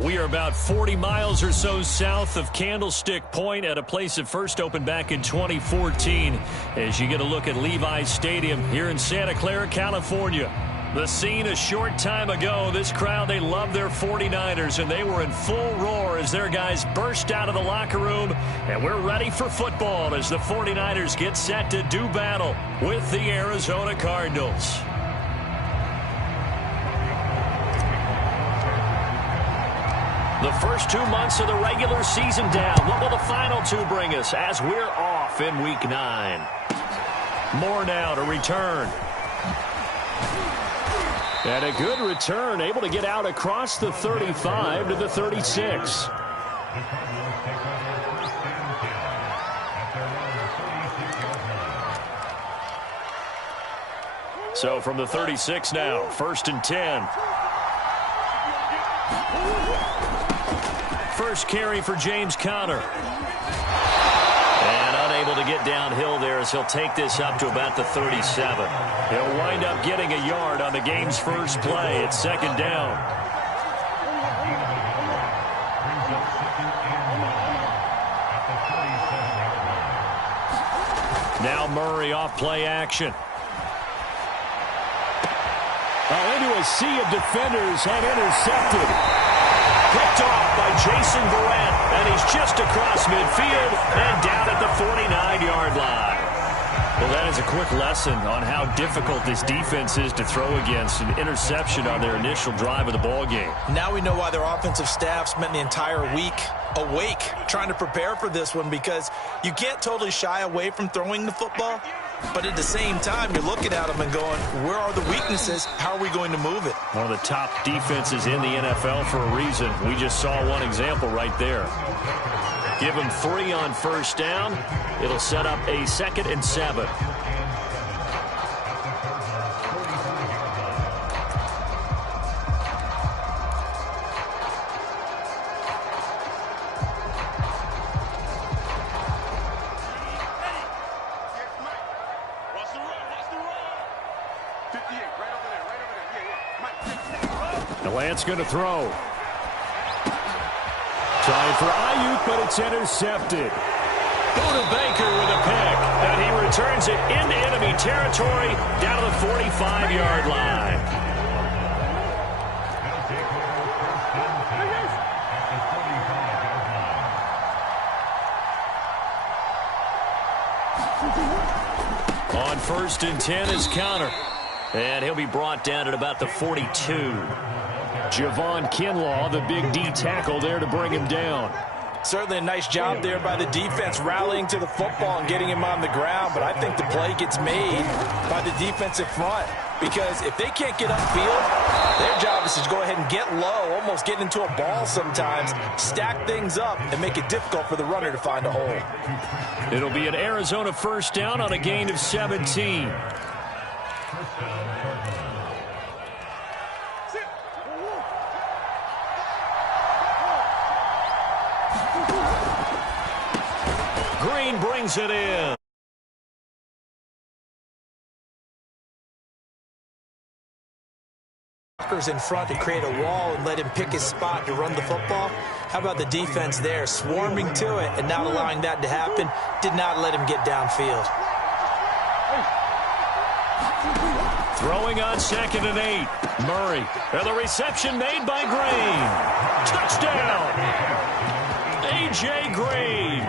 We are about 40 miles or so south of Candlestick Point at a place that first opened back in 2014 as you get a look at Levi's Stadium here in Santa Clara, California. The scene a short time ago, this crowd, they love their 49ers, and they were in full roar as their guys burst out of the locker room, and we're ready for football as the 49ers get set to do battle with the Arizona Cardinals. The first 2 months of the regular season down. What will the final two bring us as we're off in Week 9? More now to return. And a good return, able to get out across the 35 to the 36. So from the 36 now, 1st and 10. First carry for James Conner. And unable to get downhill there as he'll take this up to about the 37. He'll wind up getting a yard on the game's first play. It's 2nd down. Now Murray off play action. Into a sea of defenders and intercepted. Picked off by Jason Verrett, and he's just across midfield and down at the 49-yard line. Well, that is a quick lesson on how difficult this defense is to throw against. An interception on their initial drive of the ball game. Now we know why their offensive staff spent the entire week awake trying to prepare for this one, because you can't totally shy away from throwing the football. But at the same time, you're looking at them and going, where are the weaknesses? How are we going to move it? One of the top defenses in the NFL for a reason. We just saw one example right there. Give them 3 on 1st down. It'll set up a 2nd and 7. Lance going to throw. Trying for Ayuk, but it's intercepted. Buda Baker with a pick, and he returns it into enemy territory down to the 45-yard line. On 1st and 10 is Conner, and he'll be brought down at about the 42. Javon Kinlaw, the big D tackle there to bring him down. Certainly a nice job there by the defense rallying to the football and getting him on the ground, but I think the play gets made by the defensive front, because if they can't get upfield, their job is to go ahead and get low, almost get into a ball sometimes, stack things up, and make it difficult for the runner to find a hole. It'll be an Arizona 1st down on a gain of 17. Green brings it in. In front to create a wall and let him pick his spot to run the football. How about the defense there, swarming to it and not allowing that to happen? Did not let him get downfield. Throwing on 2nd and 8. Murray. And the reception made by Green. Touchdown. A.J. Green.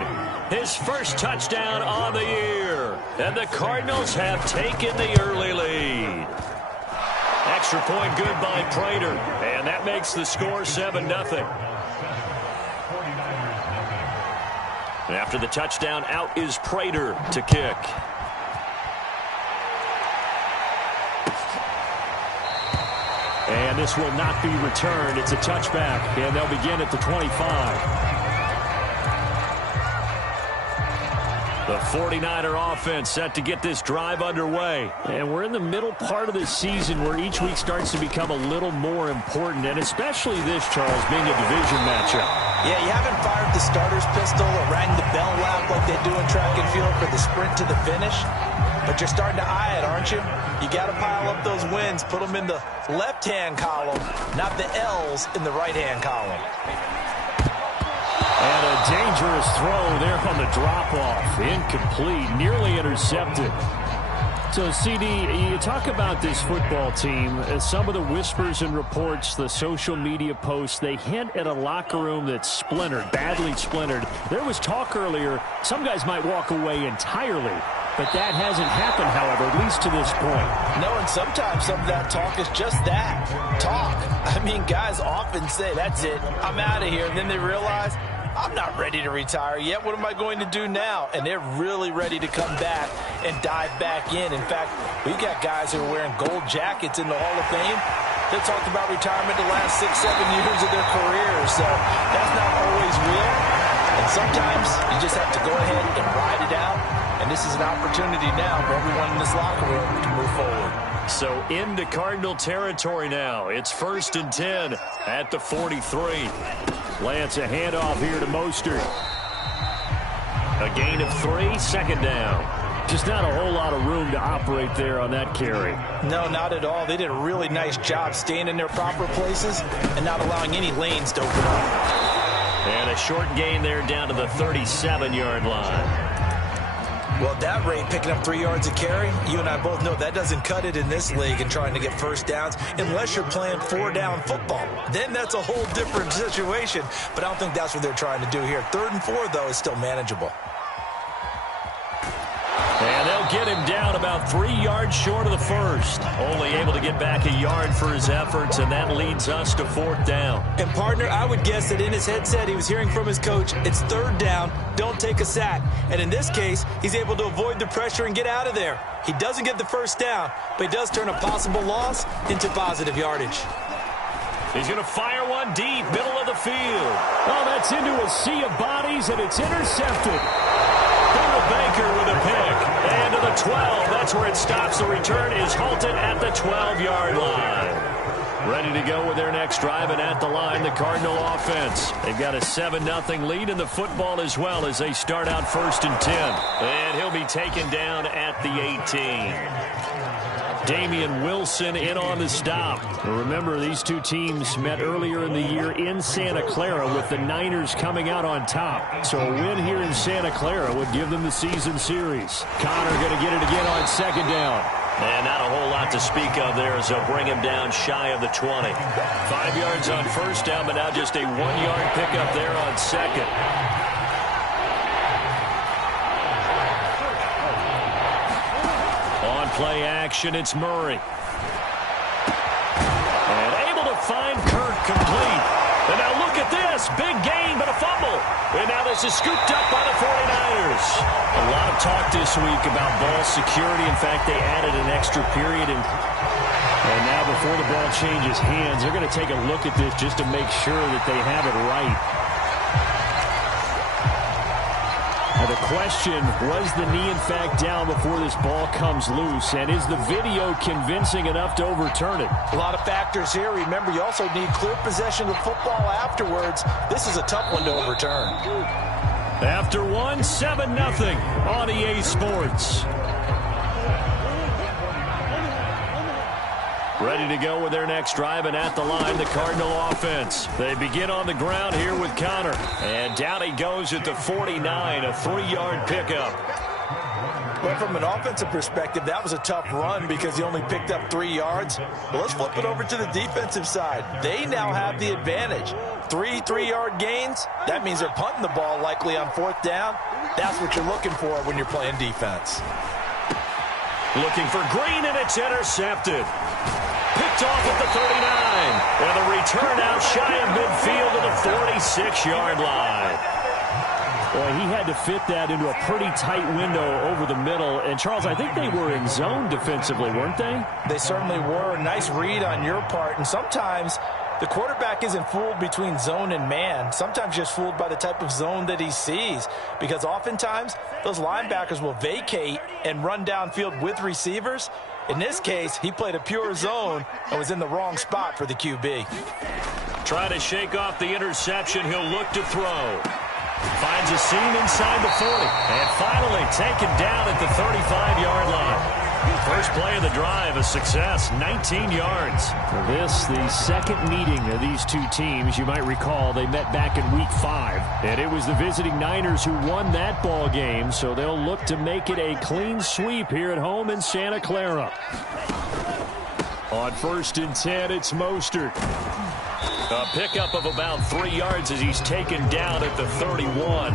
His first touchdown on the year. And the Cardinals have taken the early lead. Extra point good by Prater. And that makes the score 7-0. And after the touchdown, out is Prater to kick. And this will not be returned. It's a touchback, and they'll begin at the 25. The 49er offense set to get this drive underway. And we're in the middle part of the season where each week starts to become a little more important, and especially this, Charles, being a division matchup. Yeah, you haven't fired the starter's pistol or rang the bell lap like they do in track and field for the sprint to the finish, but you're starting to eye it, aren't you? You got to pile up those wins, put them in the left-hand column, not the L's in the right-hand column. And a dangerous throw there on the drop-off. Incomplete, nearly intercepted. So, CD, you talk about this football team. Some of the whispers and reports, the social media posts, they hint at a locker room that's splintered, badly splintered. There was talk earlier, some guys might walk away entirely. But that hasn't happened, however, at least to this point. No, and sometimes some of that talk is just that, talk. I mean, guys often say, that's it, I'm out of here. And then they realize, I'm not ready to retire yet. What am I going to do now? And they're really ready to come back and dive back in. In fact, we got guys who are wearing gold jackets in the Hall of Fame. They talked about retirement the last 6-7 years of their careers. So that's not always real. And sometimes you just have to go ahead and ride it out. And this is an opportunity now for everyone in this locker room to move forward. So into Cardinal territory now. It's 1st and 10 at the 43. Lance, a handoff here to Mostert. A gain of 3, 2nd down. Just not a whole lot of room to operate there on that carry. No, not at all. They did a really nice job staying in their proper places and not allowing any lanes to open up. And a short gain there down to the 37-yard line. Well, at that rate, picking up 3 yards a carry, you and I both know that doesn't cut it in this league and trying to get first downs unless you're playing 4-down football. Then that's a whole different situation, but I don't think that's what they're trying to do here. 3rd and 4, though, is still manageable. And they'll get him down about 3 yards short of the first. Only able to get back a yard for his efforts, and that leads us to 4th down. And, partner, I would guess that in his headset he was hearing from his coach, it's 3rd down, don't take a sack. And in this case, he's able to avoid the pressure and get out of there. He doesn't get the first down, but he does turn a possible loss into positive yardage. He's going to fire one deep, middle of the field. Oh, that's into a sea of bodies, and it's intercepted. Baker with a pick. And to the 12. That's where it stops. The return is halted at the 12-yard line. Ready to go with their next drive, and at the line, the Cardinal offense. They've got a 7-0 lead in the football as well as they start out 1st and 10. And he'll be taken down at the 18. Damian Wilson in on the stop. Remember, these two teams met earlier in the year in Santa Clara with the Niners coming out on top. So a win here in Santa Clara would give them the season series. Connor going to get it again on 2nd down. And not a whole lot to speak of there as they'll bring him down shy of the 20. 5 yards on 1st down, but now just a 1-yard pickup there on 2nd. Play action, it's Murray. And able to find Kirk complete. And now look at this. Big gain, but a fumble. And now this is scooped up by the 49ers. A lot of talk this week about ball security. In fact, they added an extra period. And now before the ball changes hands, they're going to take a look at this just to make sure that they have it right. Now the question, was the knee in fact down before this ball comes loose? And is the video convincing enough to overturn it? A lot of factors here. Remember, you also need clear possession of football afterwards. This is a tough one to overturn. After 7-0 on EA Sports. Ready to go with their next drive, and at the line, the Cardinal offense. They begin on the ground here with Connor. And down he goes at the 49, a 3-yard pickup. Well, from an offensive perspective, that was a tough run because he only picked up 3 yards. Well, let's flip it over to the defensive side. They now have the advantage. 3 3-yard gains, that means they're punting the ball likely on 4th down. That's what you're looking for when you're playing defense. Looking for Green, and it's intercepted. Picked off at the 39. And the return out shy of midfield to the 46-yard line. Boy, he had to fit that into a pretty tight window over the middle. And, Charles, I think they were in zone defensively, weren't they? They certainly were. Nice read on your part. And sometimes The quarterback isn't fooled between zone and man. Sometimes just fooled by the type of zone that he sees, because oftentimes those linebackers will vacate and run downfield with receivers. In this case, he played a pure zone and was in the wrong spot for the QB. Try to shake off the interception. He'll look to throw. Finds a seam inside the 40. And finally taken down at the 35-yard line. First play of the drive, a success, 19 yards. For this, the second meeting of these two teams, you might recall they met back in Week 5. And it was the visiting Niners who won that ball game, so they'll look to make it a clean sweep here at home in Santa Clara. On 1st and 10, it's Mostert. A pickup of about 3 yards as he's taken down at the 31.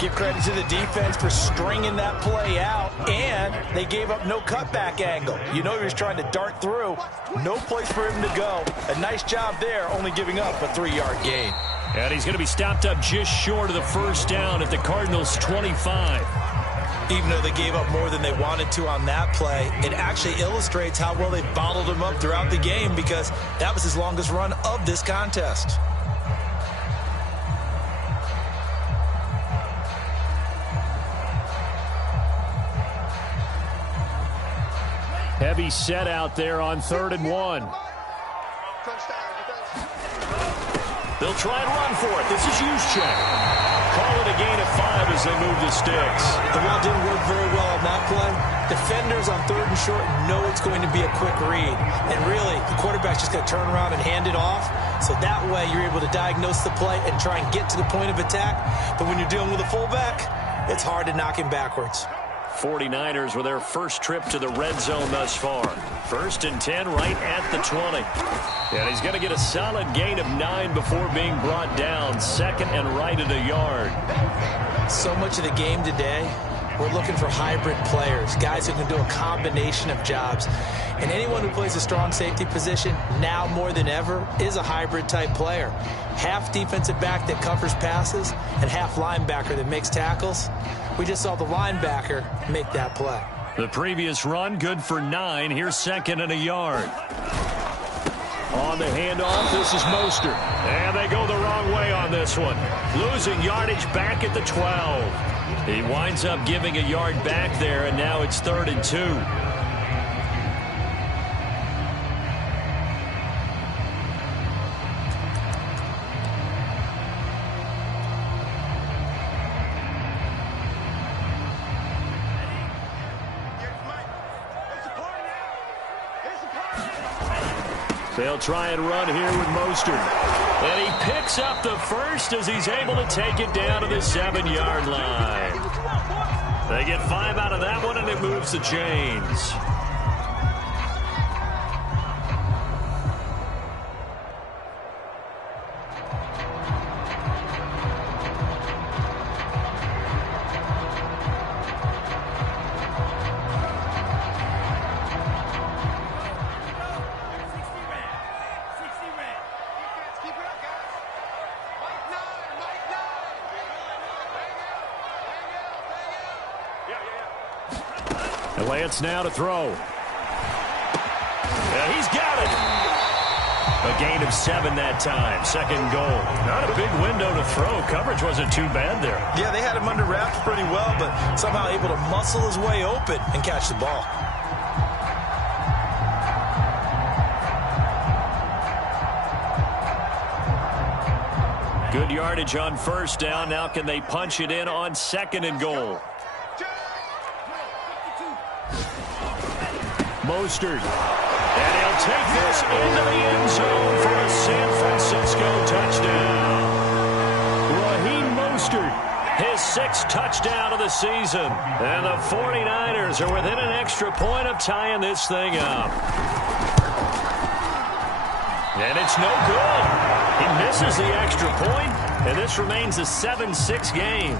Give credit to the defense for stringing that play out, and they gave up no cutback angle. You know he was trying to dart through. No place for him to go. A nice job there, only giving up a 3-yard gain. And he's going to be stopped up just short of the first down at the Cardinals' 25. Even though they gave up more than they wanted to on that play, it actually illustrates how well they bottled him up throughout the game, because that was his longest run of this contest. Heavy set out there on 3rd and 1. They'll try and run for it. This is Juszczyk. Call it a gain of 5 as they move the sticks. The run didn't work very well on that play. Defenders on 3rd and short know it's going to be a quick read. And really, the quarterback's just going to turn around and hand it off. So that way you're able to diagnose the play and try and get to the point of attack. But when you're dealing with a fullback, it's hard to knock him backwards. 49ers with their first trip to the red zone thus far. 1st and 10 right at the 20. And he's going to get a solid gain of 9 before being brought down. 2nd and right at a yard. So much of the game today, we're looking for hybrid players, guys who can do a combination of jobs. And anyone who plays a strong safety position, now more than ever, is a hybrid type player. Half defensive back that covers passes and half linebacker that makes tackles. We just saw the linebacker make that play. The previous run, good for 9. Here's 2nd and a yard. On the handoff, this is Mostert. And they go the wrong way on this one. Losing yardage back at the 12. He winds up giving a yard back there, and now it's 3rd and 2. They'll try and run here with Mostert. And he picks up the first as he's able to take it down to the 7-yard line. They get 5 out of that one, and it moves the chains. Lance now to throw. Yeah, he's got it. A gain of 7 that time. 2nd goal. Not a big window to throw. Coverage wasn't too bad there. Yeah, they had him under wraps pretty well, but somehow able to muscle his way open and catch the ball. Good yardage on 1st down. Now can they punch it in on 2nd and goal? Mostert. And he'll take this into the end zone for a San Francisco touchdown. Raheem Mostert, his 6th touchdown of the season. And the 49ers are within an extra point of tying this thing up. And it's no good. He misses the extra point, and this remains a 7-6 game.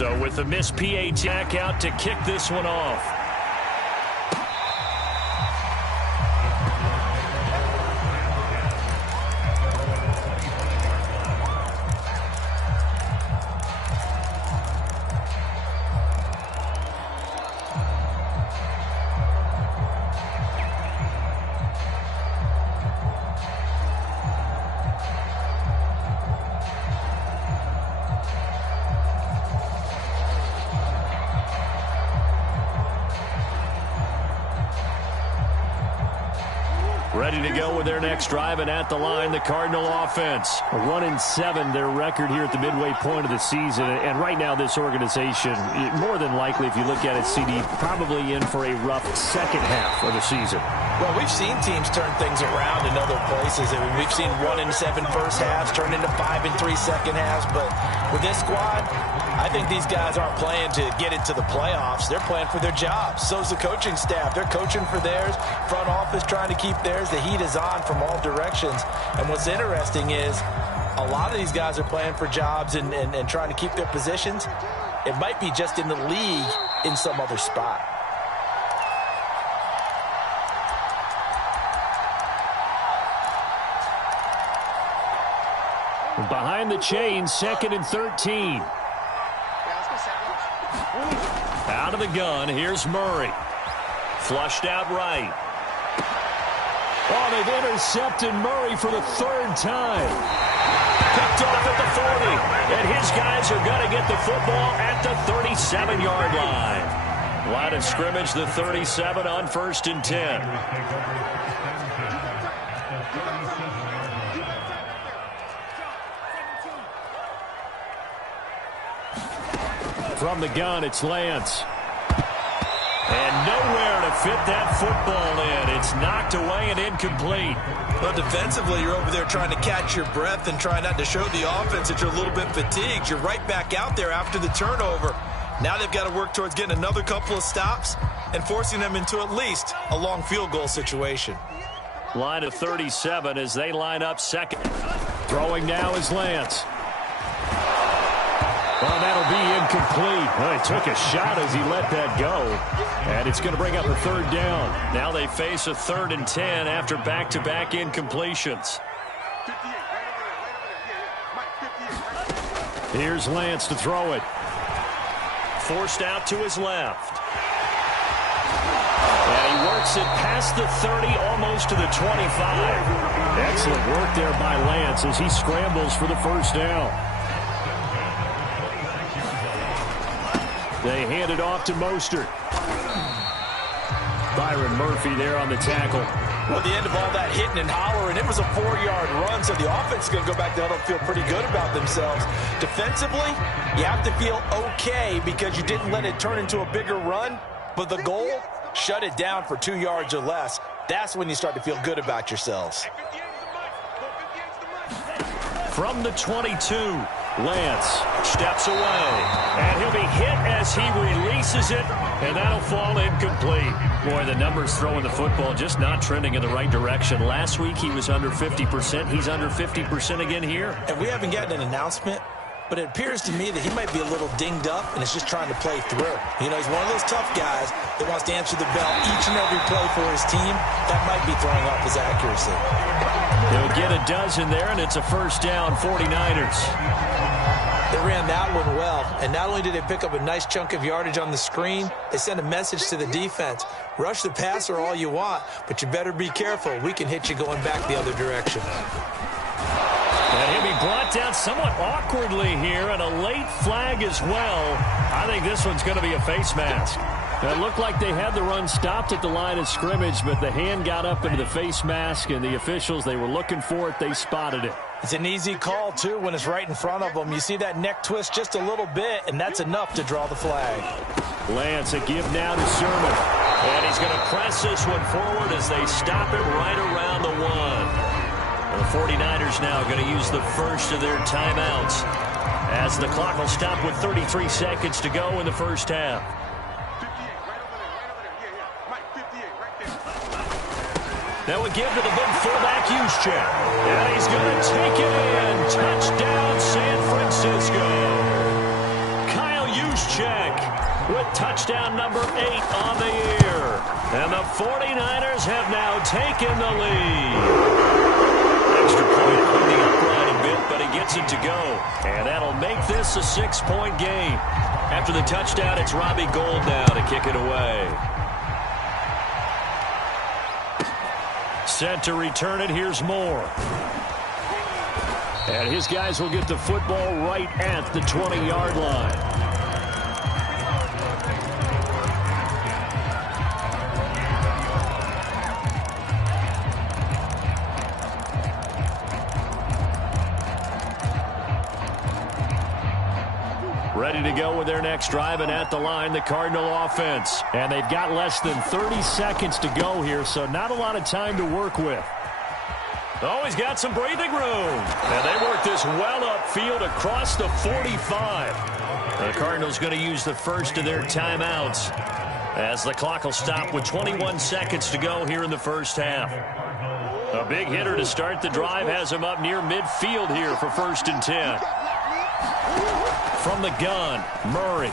So with the missed PAT back out to kick this one off. Ready to go with their next drive, and at the line, the Cardinal offense. 1-7, their record here at the midway point of the season. And right now, this organization, more than likely, if you look at it, CD, probably in for a rough second half of the season. Well, we've seen teams turn things around in other places. I mean, we've seen 1-7 first halves turn into 5-3 second halves. But with this squad, I think these guys aren't playing to get into the playoffs. They're playing for their jobs. So's the coaching staff. They're coaching for theirs. Front office trying to keep theirs. The heat is on from all directions. And what's interesting is a lot of these guys are playing for jobs and trying to keep their positions. It might be just in the league in some other spot. Behind the chain, 2nd and 13. Out of the gun, here's Murray. Flushed out right. Oh, they've intercepted Murray for the 3rd time. Picked off at the 40. And his guys are going to get the football at the 37-yard line. Line of scrimmage, the 37 on 1st and 10. From the gun, it's Lance. And nowhere to fit that football in. It's knocked away and incomplete. Well, defensively, you're over there trying to catch your breath and try not to show the offense that you're a little bit fatigued. You're right back out there after the turnover. Now they've got to work towards getting another couple of stops and forcing them into at least a long field goal situation. Line of 37 as they line up second. Throwing now is Lance. Well, that'll be incomplete. Well, he took a shot as he let that go. And it's going to bring up a 3rd down. Now they face a 3rd and 10 after back-to-back incompletions. Here's Lance to throw it. Forced out to his left. And he works it past the 30, almost to the 25. Excellent work there by Lance as he scrambles for the 1st down. They hand it off to Mostert. Byron Murphy there on the tackle. Well, at the end of all that hitting and hollering, it was a 4-yard run, so the offense is going to go back to huddle and feel pretty good about themselves. Defensively, you have to feel okay because you didn't let it turn into a bigger run, but the goal, shut it down for 2 yards or less. That's when you start to feel good about yourselves. From the 22. Lance steps away, and he'll be hit as he releases it, and that'll fall incomplete. Boy, the numbers throwing the football just not trending in the right direction. Last week he was under 50%. He's under 50% again here. And we haven't gotten an announcement, but it appears to me that he might be a little dinged up and is just trying to play through. You know, he's one of those tough guys that wants to answer the bell each and every play for his team. That might be throwing off his accuracy. He'll get a dozen there, and it's a 1st down, 49ers. They ran that one well, and not only did they pick up a nice chunk of yardage on the screen, they sent a message to the defense. Rush the passer all you want, but you better be careful. We can hit you going back the other direction. And he'll be brought down somewhat awkwardly here, and a late flag as well. I think this one's going to be a face mask. It looked like they had the run stopped at the line of scrimmage, but the hand got up into the face mask, and the officials, they were looking for it. They spotted it. It's an easy call, too, when it's right in front of them. You see that neck twist just a little bit, and that's enough to draw the flag. Lance, a give now to Sherman. And he's going to press this one forward as they stop it right around the 1. And the 49ers now going to use the first of their timeouts as the clock will stop with 33 seconds to go in the 1st half. That would give to the big fullback Juszczyk. And he's going to take it in. Touchdown, San Francisco. Kyle Juszczyk check with touchdown number 8 on the year. And the 49ers have now taken the lead. Extra point on the upright a bit, but he gets it to go. And that'll make this a 6-point game. After the touchdown, it's Robbie Gould now to kick it away. Set to return it. Here's Moore. And his guys will get the football right at the 20-yard line. Ready to go with their next drive, and at the line, the Cardinal offense. And they've got less than 30 seconds to go here, so not a lot of time to work with. Oh, he's got some breathing room. And they work this well upfield across the 45. The Cardinals going to use the first of their timeouts as the clock will stop with 21 seconds to go here in the first half. A big hitter to start the drive has him up near midfield here for 1st and 10. From the gun, Murray.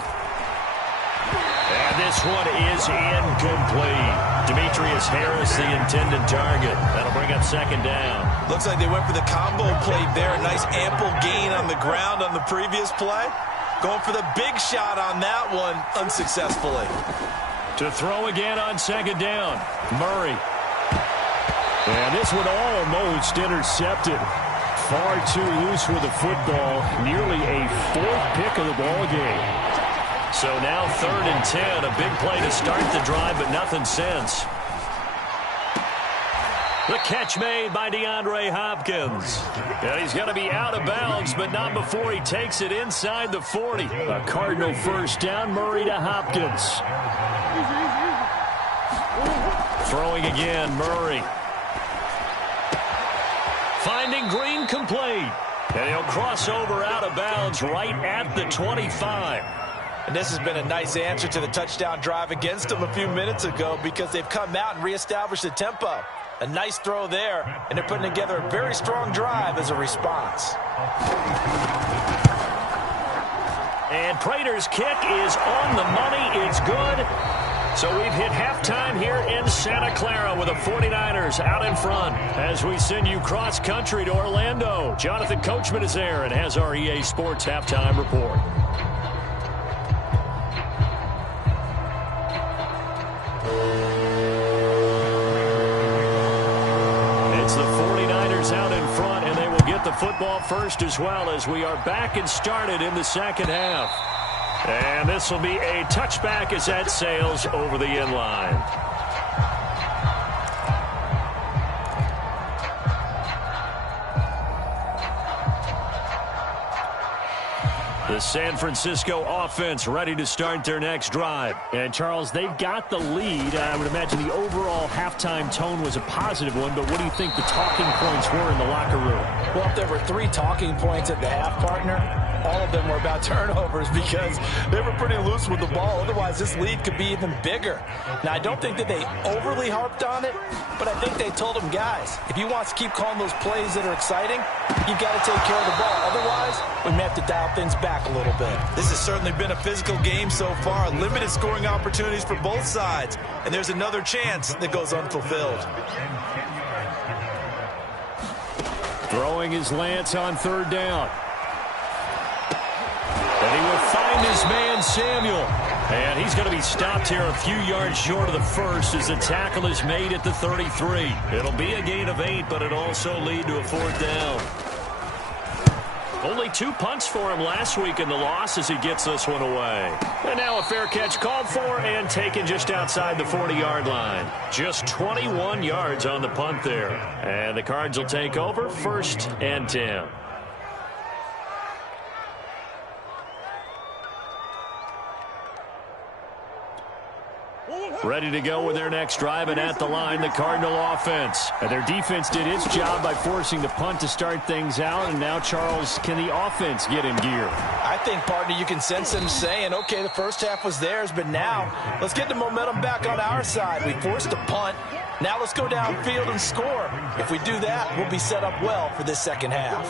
And this one is incomplete. Demetrius Harris, the intended target. That'll bring up 2nd down. Looks like they went for the combo play there. A nice ample gain on the ground on the previous play. Going for the big shot on that one unsuccessfully. To throw again on 2nd down, Murray. And this one almost intercepted. Far too loose with the football. Nearly a 4th pick of the ball game. So now 3rd and 10. A big play to start the drive, but nothing since. The catch made by DeAndre Hopkins. And he's going to be out of bounds, but not before he takes it inside the 40. A Cardinal 1st down. Murray to Hopkins. Throwing again, Murray. Finding Green complete. And he'll cross over out of bounds right at the 25. And this has been a nice answer to the touchdown drive against them a few minutes ago because they've come out and reestablished the tempo. A nice throw there, and they're putting together a very strong drive as a response. And Prater's kick is on the money. It's good. So we've hit halftime here in Santa Clara with the 49ers out in front. As we send you cross-country to Orlando, Jonathan Coachman is there and has our EA Sports halftime report. It's the 49ers out in front, and they will get the football first as well as we are back and started in the 2nd half. And this will be a touchback as that sails over the end line. The San Francisco offense ready to start their next drive. And, Charles, they've got the lead. I would imagine the overall halftime tone was a positive one, but what do you think the talking points were in the locker room? Well, if there were 3 talking points at the half, partner, all of them were about turnovers because they were pretty loose with the ball. Otherwise, this lead could be even bigger. Now, I don't think that they overly harped on it, but I think they told them, guys, if you want to keep calling those plays that are exciting, you've got to take care of the ball. Otherwise, we may have to dial things back a little bit. This has certainly been a physical game so far. Limited scoring opportunities for both sides. And there's another chance that goes unfulfilled. Throwing his Lance on 3rd down. And he will find his man, Samuel. And he's going to be stopped here a few yards short of the first as the tackle is made at the 33. It'll be a gain of 8, but it'll also lead to a 4th down. Only 2 punts for him last week in the loss as he gets this one away. And now a fair catch called for and taken just outside the 40-yard line. Just 21 yards on the punt there. And the Cards will take over 1st and 10. Ready to go with their next drive, and at the line, the Cardinal offense. And their defense did its job by forcing the punt to start things out, and now, Charles, can the offense get in gear? I think, partner, you can sense them saying, okay, the first half was theirs, but now let's get the momentum back on our side. We forced a punt. Now let's go downfield and score. If we do that, we'll be set up well for this 2nd half.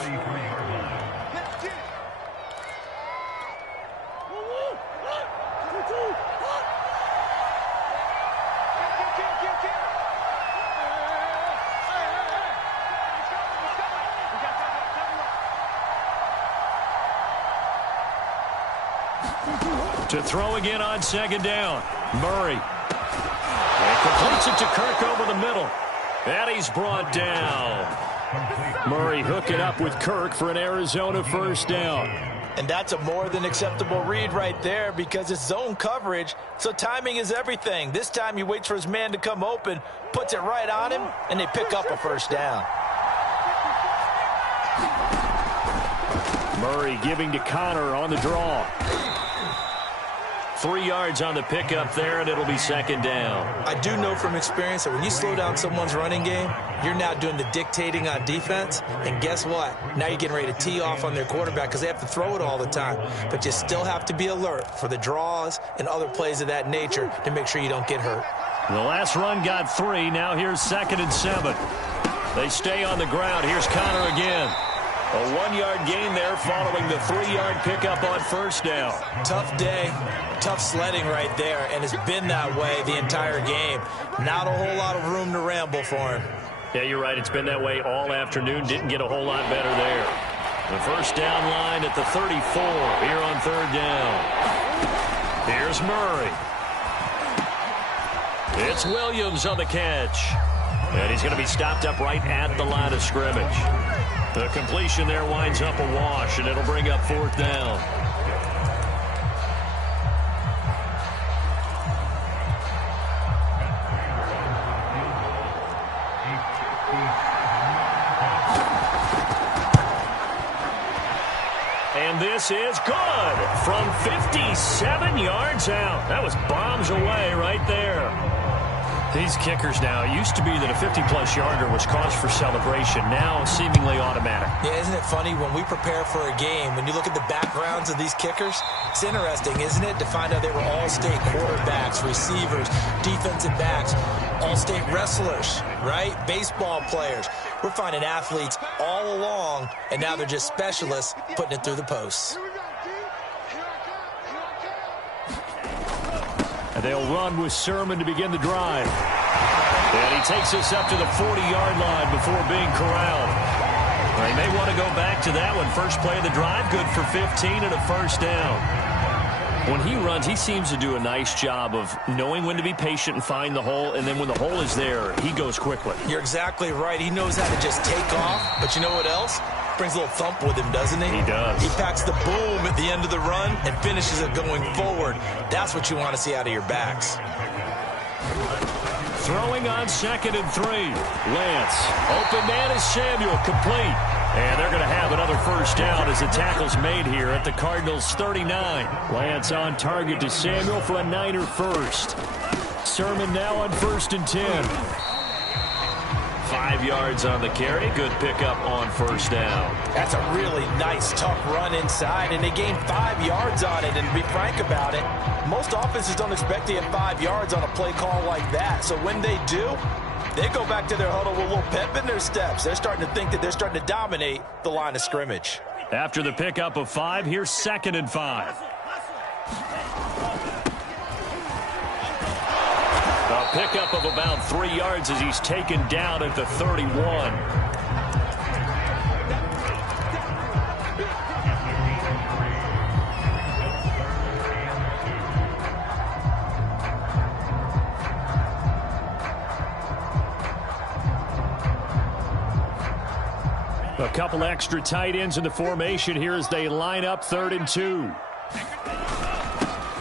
To throw again on second down. Murray. And completes it to Kirk over the middle. And he's brought down. Murray hooking up with Kirk for an Arizona first down. And that's a more than acceptable read right there because it's zone coverage, so timing is everything. This time he waits for his man to come open, puts it right on him, and they pick up a first down. Murray giving to Connor on the draw. 3 yards on the pickup there, and it'll be second down. I do know from experience that when you slow down someone's running game, you're now doing the dictating on defense. And guess what? Now you're getting ready to tee off on their quarterback because they have to throw it all the time. But you still have to be alert for the draws and other plays of that nature to make sure you don't get hurt. The last run got 3. Now here's 2nd and 7. They stay on the ground. Here's Connor again. A 1-yard gain there following the 3-yard pickup on first down. Tough day, tough sledding right there, and it's been that way the entire game. Not a whole lot of room to ramble for him. Yeah, you're right. It's been that way all afternoon. Didn't get a whole lot better there. The first down line at the 34 here on 3rd down. Here's Murray. It's Williams on the catch. And he's going to be stopped up right at the line of scrimmage. The completion there winds up a wash, and it'll bring up 4th down. And this is good from 57 yards out. That was bombs away right there. These kickers now, it used to be that a 50-plus yarder was cause for celebration. Now seemingly automatic. Yeah, isn't it funny when we prepare for a game, when you look at the backgrounds of these kickers, it's interesting, isn't it, to find out they were all-state quarterbacks, receivers, defensive backs, all-state wrestlers, right? Baseball players. We're finding athletes all along, and now they're just specialists putting it through the posts. And they'll run with Sermon to begin the drive. And he takes us up to the 40-yard line before being corralled. They may want to go back to that one. First play of the drive, good for 15 and a first down. When he runs, he seems to do a nice job of knowing when to be patient and find the hole, and then when the hole is there, he goes quickly. You're exactly right. He knows how to just take off, but you know what else? Brings a little thump with him, doesn't he? He does. He packs the boom at the end of the run and finishes it going forward. That's what you want to see out of your backs. Throwing on 2nd and 3. Lance. Open man is Samuel. Complete. And they're going to have another first down as the tackle's made here at the Cardinals 39. Lance on target to Samuel for a Niner first. Sermon now on 1st and 10. 5 yards on the carry. Good pickup on first down. That's a really nice, tough run inside, and they gained 5 yards on it. And to be frank about it, most offenses don't expect to get 5 yards on a play call like that. So when they do, they go back to their huddle with a little pep in their steps. They're starting to think that they're starting to dominate the line of scrimmage. After the pickup of 5, here's 2nd and 5. A pickup of about 3 yards as he's taken down at the 31. A couple extra tight ends in the formation here as they line up 3rd and 2.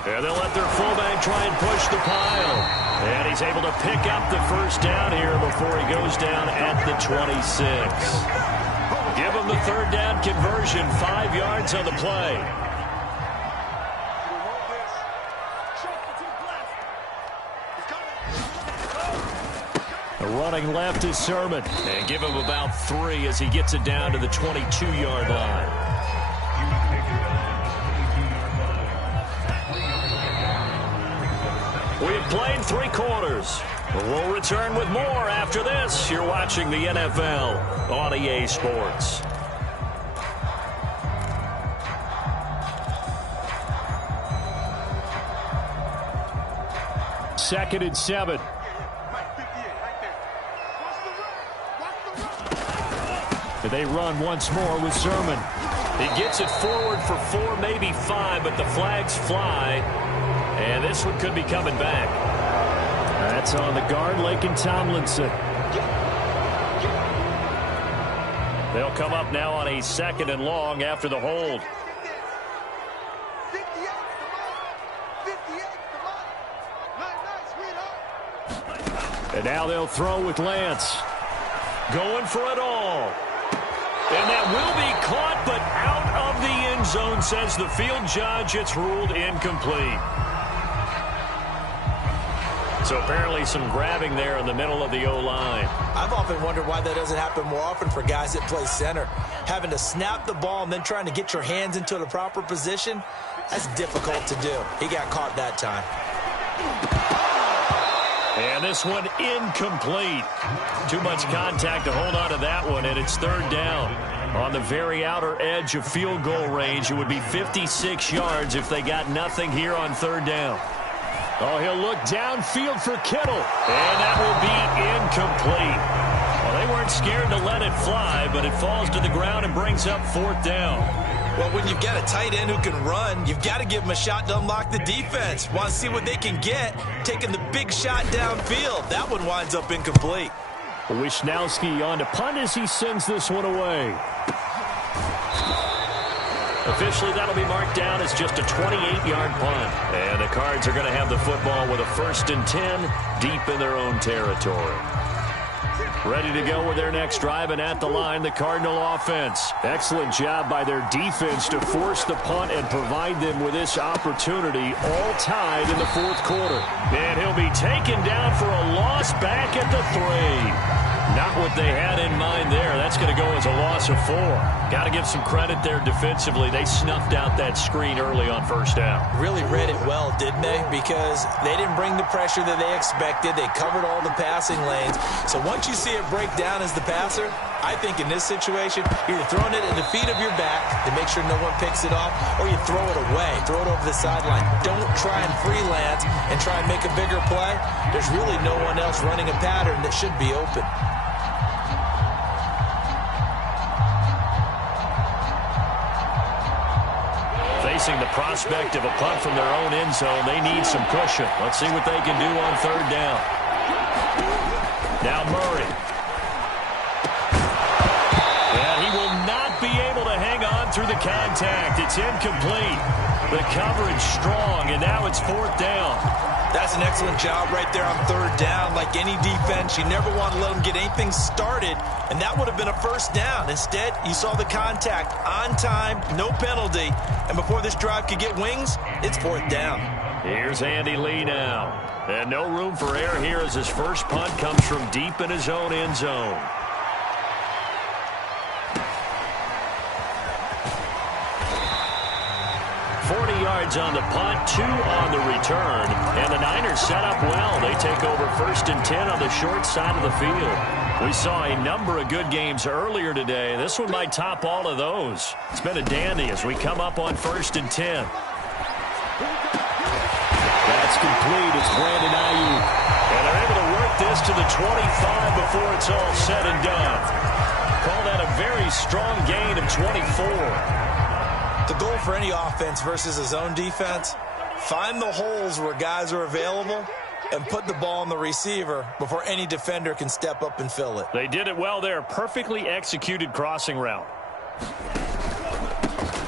And they'll let their fullback try and push the pile. And he's able to pick up the first down here before he goes down at the 26. Give him the 3rd down conversion, 5 yards on the play. Running left is Sermon. And give him about 3 as he gets it down to the 22-yard line. We've played 3 quarters. We'll return with more after this. You're watching the NFL on EA Sports. Second and 7. They run once more with Sermon. He gets it forward for 4, maybe 5, but the flags fly. And this one could be coming back. That's on the guard, Laken Tomlinson. They'll come up now on a 2nd and long after the hold. And now they'll throw with Lance. Going for it all. And that will be caught, but out of the end zone, says the field judge. It's ruled incomplete. So apparently some grabbing there in the middle of the O-line. I've often wondered why that doesn't happen more often for guys that play center. Having to snap the ball and then trying to get your hands into the proper position, that's difficult to do. He got caught that time. And this one incomplete. Too much contact to hold on to that one, and it's 3rd down. On the very outer edge of field goal range, it would be 56 yards if they got nothing here on 3rd down. Oh, he'll look downfield for Kittle. And that will be incomplete. Well, they weren't scared to let it fly, but it falls to the ground and brings up 4th down. Well, when you've got a tight end who can run, you've got to give him a shot to unlock the defense. Want to see what they can get, taking the big shot downfield. That one winds up incomplete. Wisnowski on to punt as he sends this one away. Officially, that'll be marked down as just a 28-yard punt. And the Cards are going to have the football with a 1st and 10 deep in their own territory. Ready to go with their next drive, and at the line, the Cardinal offense. Excellent job by their defense to force the punt and provide them with this opportunity, all tied in the 4th quarter. And he'll be taken down for a loss back at the 3. Not what they had in mind there. That's going to go as a loss of 4. Got to give some credit there defensively. They snuffed out that screen early on 1st down. Really read it well, didn't they? Because they didn't bring the pressure that they expected. They covered all the passing lanes. So once you see it break down as the passer, I think in this situation, you're throwing it at the feet of your back to make sure no one picks it off, or you throw it away, throw it over the sideline. Don't try and freelance and try and make a bigger play. There's really no one else running a pattern that should be open. Facing the prospect of a punt from their own end zone, they need some cushion. Let's see what they can do on 3rd down. Now Murray. And he will not be able to hang on through the contact. It's incomplete. The coverage strong, and now it's 4th down. That's an excellent job right there on 3rd down. Like any defense, you never want to let them get anything started, and that would have been a 1st down. Instead, you saw the contact on time, no penalty, and before this drive could get wings, it's 4th down. Here's Andy Lee now. And no room for error here as his first punt comes from deep in his own end zone. On the punt, 2 on the return, and the Niners set up well. They take over 1st and 10 on the short side of the field. We saw a number of good games earlier today. This one might top all of those. It's been a dandy as we come up on 1st and 10. That's complete. It's Brandon Ayuk. And they're able to work this to the 25 before it's all said and done. Call that a very strong gain of 24. The goal for any offense versus a zone defense, find the holes where guys are available and put the ball on the receiver before any defender can step up and fill it. They did it well there. Perfectly executed crossing route.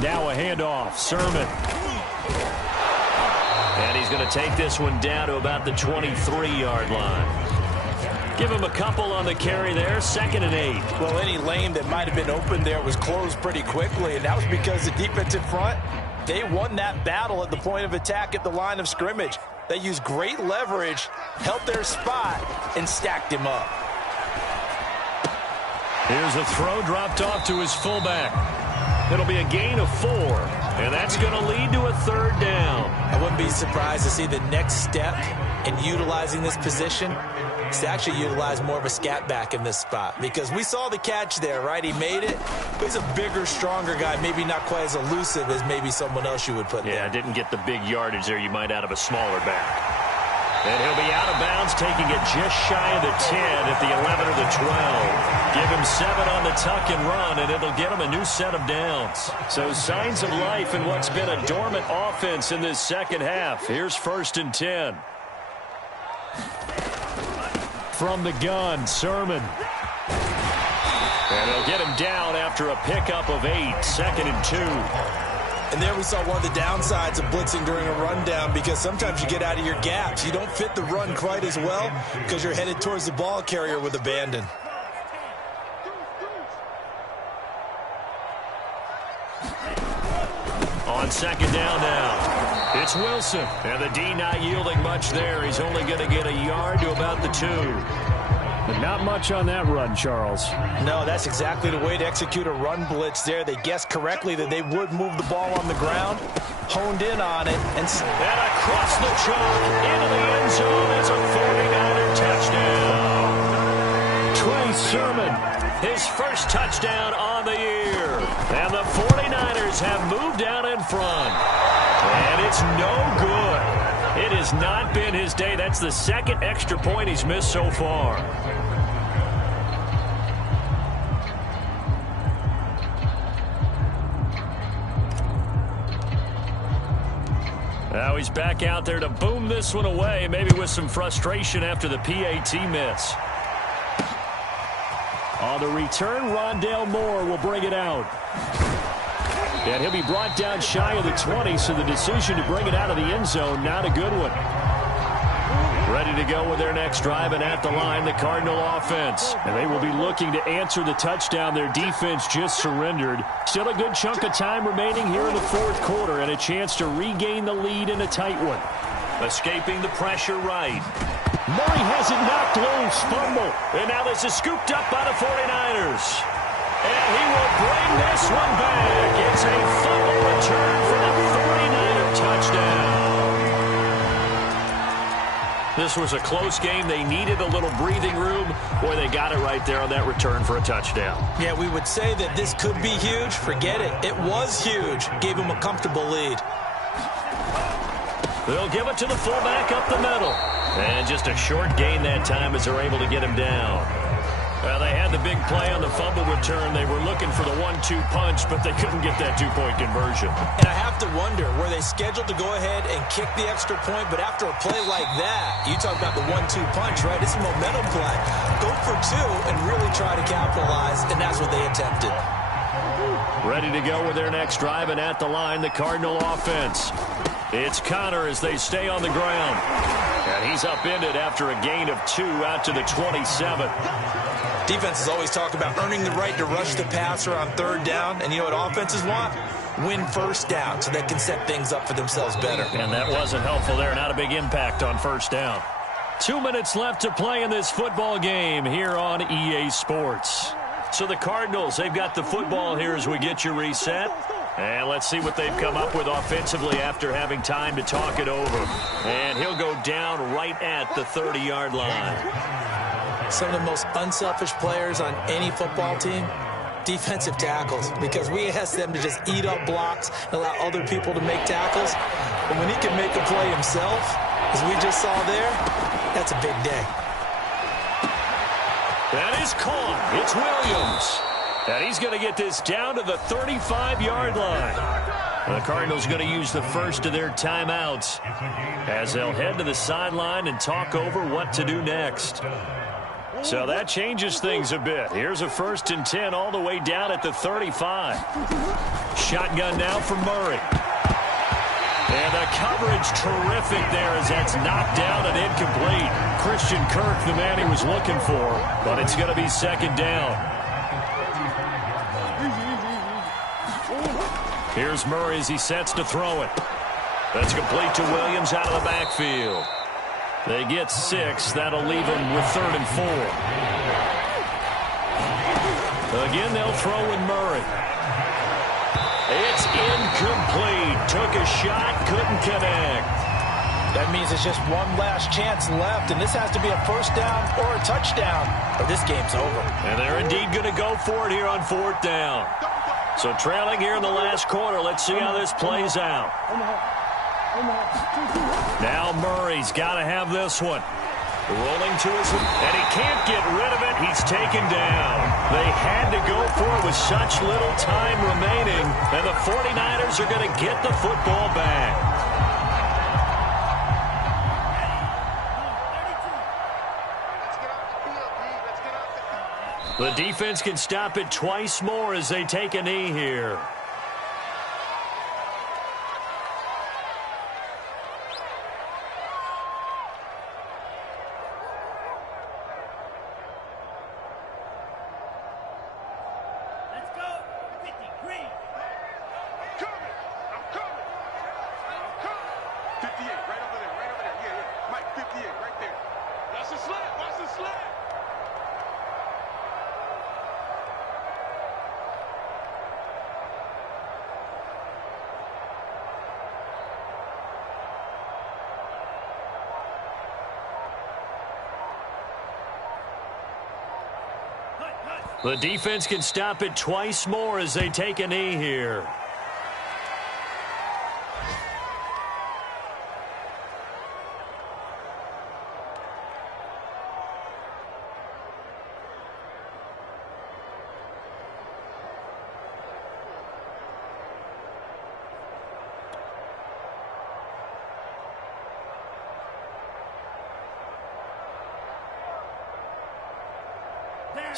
Now a handoff. Sermon. And he's going to take this one down to about the 23-yard line. Give him a couple on the carry there, 2nd and 8. Well, any lane that might have been open there was closed pretty quickly, and that was because the defensive front, they won that battle at the point of attack at the line of scrimmage. They used great leverage, held their spot, and stacked him up. Here's a throw dropped off to his fullback. It'll be a gain of 4, and that's going to lead to a 3rd down. I wouldn't be surprised to see the next step in utilizing this position is to actually utilize more of a scat back in this spot, because we saw the catch there, right? He made it. He's a bigger, stronger guy, maybe not quite as elusive as maybe someone else you would put there. Yeah, didn't get the big yardage there you might out of a smaller back. And he'll be out of bounds taking it just shy of the 10 at the 11 or the 12. Give him 7 on the tuck and run, and it'll get him a new set of downs. So signs of life in what's been a dormant offense in this second half. Here's 1st and 10. From the gun, Sermon. And they'll get him down after a pickup of 8, 2nd and 2. And there we saw one of the downsides of blitzing during a rundown, because sometimes you get out of your gaps. You don't fit the run quite as well because you're headed towards the ball carrier with abandon. On 2nd down now, it's Wilson. And the D not yielding much there. He's only going to get a yard to about the 2. But not much on that run, Charles. No, that's exactly the way to execute a run blitz there. They guessed correctly that they would move the ball on the ground, honed in on it, and across the chalk into the end zone. It's a 49er touchdown. Trey Sermon, his first touchdown on the year. And the 49ers have moved out in front. And it's no good. It has not been his day. That's the 2nd extra point he's missed so far. Now he's back out there to boom this one away, maybe with some frustration after the PAT miss. On the return, Rondale Moore will bring it out. And he'll be brought down shy of the 20, so the decision to bring it out of the end zone, not a good one. Ready to go with their next drive, and at the line, the Cardinal offense. And they will be looking to answer the touchdown their defense just surrendered. Still a good chunk of time remaining here in the 4th quarter, and a chance to regain the lead in a tight one. Escaping the pressure right. Murray has it knocked loose. Fumble. And now this is scooped up by the 49ers. And he will bring this one back. It's a fumble return for the 49er touchdown. This was a close game. They needed a little breathing room. Boy, they got it right there on that return for a touchdown. Yeah, we would say that this could be huge. Forget it. It was huge. Gave him a comfortable lead. They'll give it to the fullback up the middle. And just a short gain that time as they're able to get him down. Well, they had the big play on the fumble return. They were looking for the 1-2 punch, but they couldn't get that 2-point conversion. And I have to wonder, were they scheduled to go ahead and kick the extra point, but after a play like that, you talk about the 1-2 punch, right? It's a momentum play. Go for 2 and really try to capitalize, and that's what they attempted. Ready to go with their next drive, and at the line, the Cardinal offense. It's Connor as they stay on the ground. And he's upended after a gain of 2 out to the 27. Defenses always talk about earning the right to rush the passer on 3rd down. And you know what offenses want? Win 1st down so they can set things up for themselves better. And that wasn't helpful there. Not a big impact on 1st down. 2 minutes left to play in this football game here on EA Sports. So the Cardinals, they've got the football here as we get you reset. And let's see what they've come up with offensively after having time to talk it over. And he'll go down right at the 30-yard line. Some of the most unselfish players on any football team, defensive tackles, because we ask them to just eat up blocks and allow other people to make tackles. But when he can make a play himself, as we just saw there, that's a big day. That is caught. It's Williams. And he's going to get this down to the 35-yard line. The Cardinals going to use the first of their timeouts as they'll head to the sideline and talk over what to do next. So that changes things a bit. Here's a 1st and 10 all the way down at the 35. Shotgun now for Murray. And the coverage terrific there as that's knocked down and incomplete. Christian Kirk, the man he was looking for, but it's going to be 2nd down. Here's Murray as he sets to throw it. That's complete to Williams out of the backfield. They get 6. That'll leave them with 3rd and 4. Again, they'll throw in Murray. It's incomplete. Took a shot, couldn't connect. That means it's just one last chance left, and this has to be a 1st down or a touchdown, or this game's over. And they're indeed going to go for it here on 4th down. So trailing here in the last quarter. Let's see how this plays out. Now Murray's got to have this one. Rolling to his, and he can't get rid of it. He's taken down. They had to go for it with such little time remaining, and the 49ers are going to get the football back. The defense can stop it twice more as they take a knee here. The defense can stop it twice more as they take a knee here.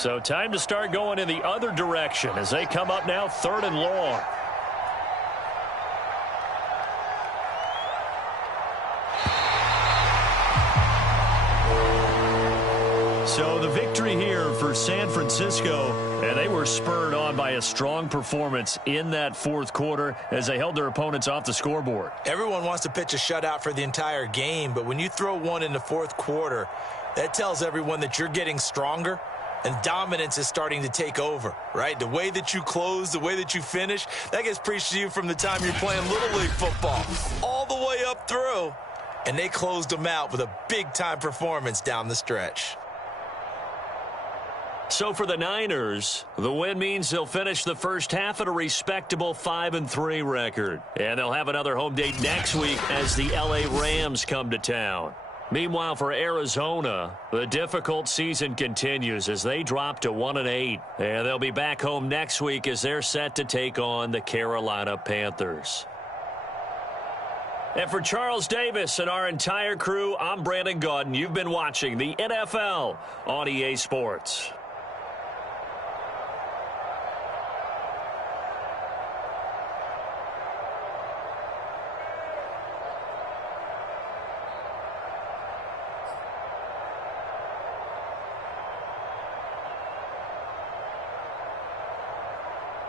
So time to start going in the other direction as they come up now 3rd and long. So the victory here for San Francisco, and they were spurred on by a strong performance in that 4th quarter as they held their opponents off the scoreboard. Everyone wants to pitch a shutout for the entire game, but when you throw one in the 4th quarter, that tells everyone that you're getting stronger. And dominance is starting to take over, right? The way that you close, the way that you finish, that gets preached to you from the time you're playing Little League football all the way up through. And they closed them out with a big-time performance down the stretch. So for the Niners, the win means they'll finish the first half at a respectable 5-3 record. And they'll have another home date next week as the LA Rams come to town. Meanwhile, for Arizona, the difficult season continues as they drop to 1-8. And they'll be back home next week as they're set to take on the Carolina Panthers. And for Charles Davis and our entire crew, I'm Brandon Gaudin. You've been watching the NFL on EA Sports.